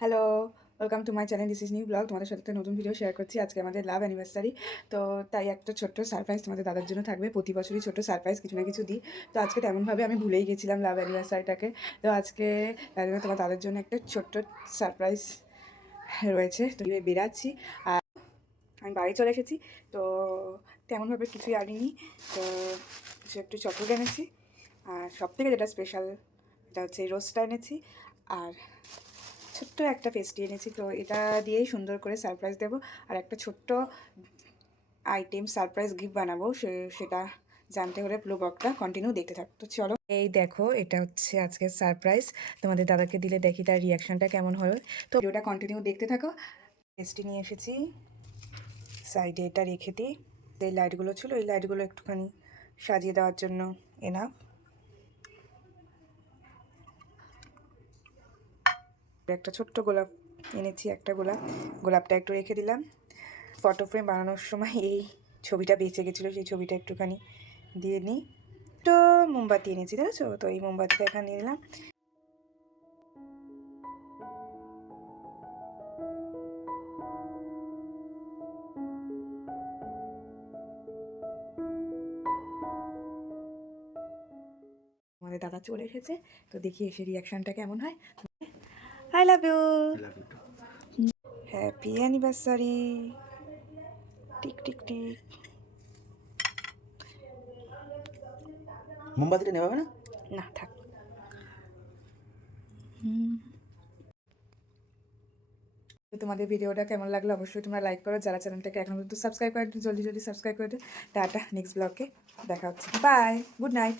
Hello, welcome to my channel. This is new blog. তোমাদের সাথে একটা নতুন ভিডিও শেয়ার করছি। আজকে আমাদের লাভ অ্যানিভার্সারি, তো তাই একটা ছোট্ট সারপ্রাইজ তোমাদের দাদার জন্য থাকবে। প্রতি বছরই ছোট্ট সারপ্রাইজ কিছু না কিছু দিই। তো আজকে তেমনভাবে আমি ভুলেই গেছিলাম লাভ অ্যানিভার্সারিটাকে। তো আজকে তাই জন্য তোমার দাদার জন্য একটা ছোট্ট সারপ্রাইজ রয়েছে। তো বেরাচ্ছি আর আমি বাড়ি চলে এসেছি। তো তেমনভাবে কিছুই আনিনি। তো কিছু একটু চকলেট এনেছি, আর সবথেকে যেটা স্পেশাল এটা হচ্ছে রোস্টটা এনেছি, আর ছোট্ট একটা পেস্ট্রি এনেছি। তো এটা দিয়েই সুন্দর করে সারপ্রাইজ দেবো, আর একটা ছোট্ট আইটেম সারপ্রাইজ গিফট বানাবো। সেটা জানতে হলে পুরো ব্লগটা কন্টিনিউ দেখতে থাকো। তো চলো, এই দেখো এটা হচ্ছে আজকের সারপ্রাইজ। তোমাদের দাদাকে দিলে দেখি তার রিয়াকশনটা কেমন হবে। তো ভিডিওটা কন্টিনিউ দেখতে থাকো। পেস্ট্রি নিয়ে এসেছি, সাইডে এটা রেখে দিই। এই লাইটগুলো ছিল, এই লাইটগুলো একটুখানি সাজিয়ে দেওয়ার জন্য এনাফ। একটা ছোট্ট গোলাপ এনেছি, একটা গোলাপটা একটু রেখে দিলাম। ফটো ফ্রেম বানানোর সময় এই ছবিটা বেঁচে গেছিলো, সেই ছবিটা একটুখানি দিয়ে নিই। তো মোমবাতি এনেছি, দেখেছো? তো এই মোমবাতিটা এখানে নিয়ে নিলাম। আমাদের দাদা চলে এসেছে, তো দেখি এসে রিয়াকশানটা কেমন হয়। I love you, happy anniversary, টিক টিক টিক। মোমবাতিটা নেভাবে না? না থাক। তো তোমাদের ভিডিওটা কেমন লাগলো অবশ্যই তোমরা লাইক করো। যারা চ্যানেলটাকে এখন পর্যন্ত সাবস্ক্রাইব করে, জলদি জলদি সাবস্ক্রাইব করে। টাটা, নেক্সট ব্লগে দেখা হচ্ছে। Bye, good night.